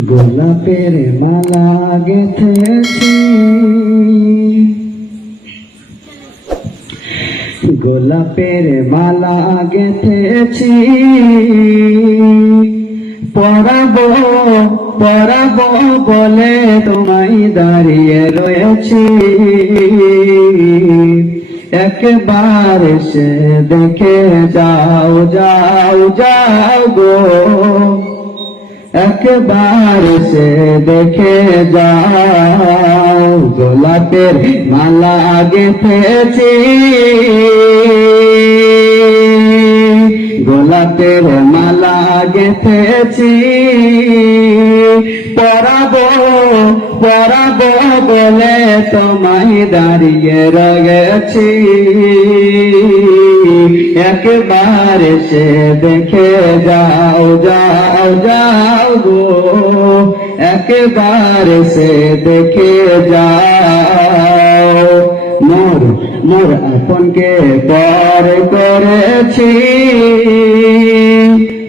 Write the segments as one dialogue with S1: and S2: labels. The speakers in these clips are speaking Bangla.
S1: গোলাপের মালা গেথেছি। গোলাপের মালা গেথেছি। পরাবো পরাবো বলে তোমায় দাঁড়িয়ে রয়েছি। একবার সে দেখে যাও যাও যাও গো। একবার সে দেখে যাও, গোলাপের মালা গেথেছি গোলাপের মালা গেথেছি পরাবো পরাবো বলে তোমায় দাঁড়িয়ে রয়েছি। একবার সে দেখে যাও যাও যাও। গো, একবার সে দেখে যাও। মোর মোর আপনকে পর করেছি।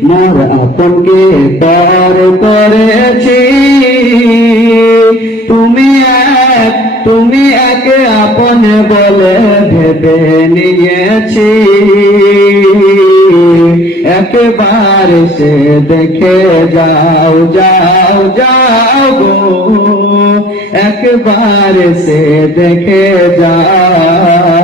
S1: মোর আপনকে পর করেছি। তুমি তুমি একে আপন বলে ভেবে নিয়েছি। একবার সে দেখে যাও যাও যাও গো একবার সে দেখে যাও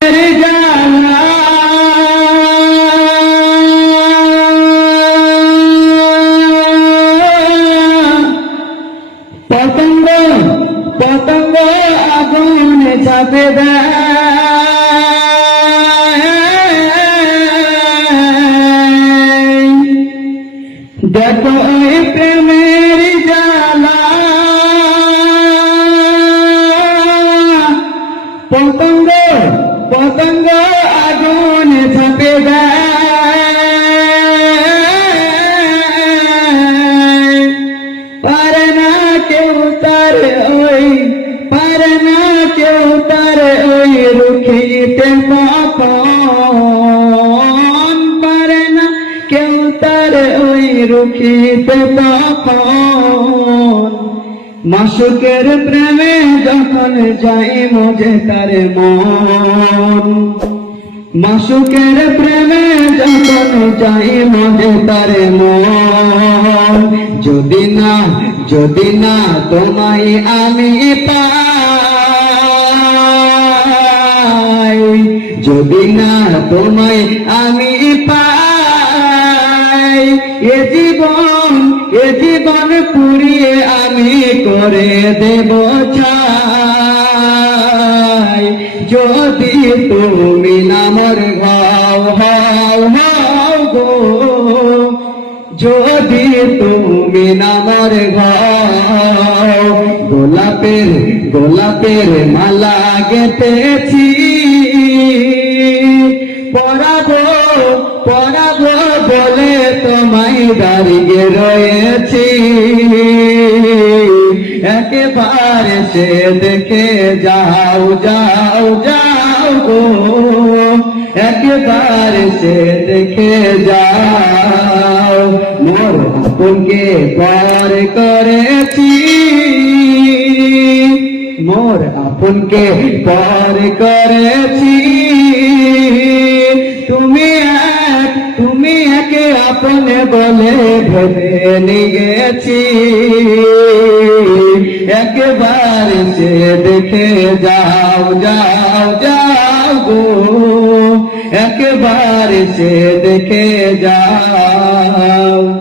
S1: মেরে জানা পতঙ্গ আগুন চাপে দেখো এই প্রেমের কেউ তার ওই রুখিতে তখন পারে না। কেউ তার ওই রুখিতে তখন মাসুকের প্রেমে যখন যাই মজে তার মন। মাসুকের প্রেমে যখন যাই মজে তার মন। যদি না যদি না তোমায় আমি পাই যদি না তোমায় আমি পাই, এ জীবন এ জীবন পুড়িয়ে আমি করে দেব চাই। যদি তুমি নামর ঘাও, হাও হাও গো, যদি তুমি নামর ঘাও, গোলাপের গোলাপের মালা গেতেছি পরাবো পরাবো বলে তোমায় দাঁড়িয়ে রয়েছি। একেবারে সে দেখে যাও যাও যাও গো। একেবারে সে দেখে যাও, মোর আপনকে পর করেছি। মোর আপনকে পর করেছি। তুমি এক, তুমি একে আপনে বলে ভেবে নিয়েছি। একবার সে দেখে যাও যাও যাও গো। একবার সে দেখে যাও।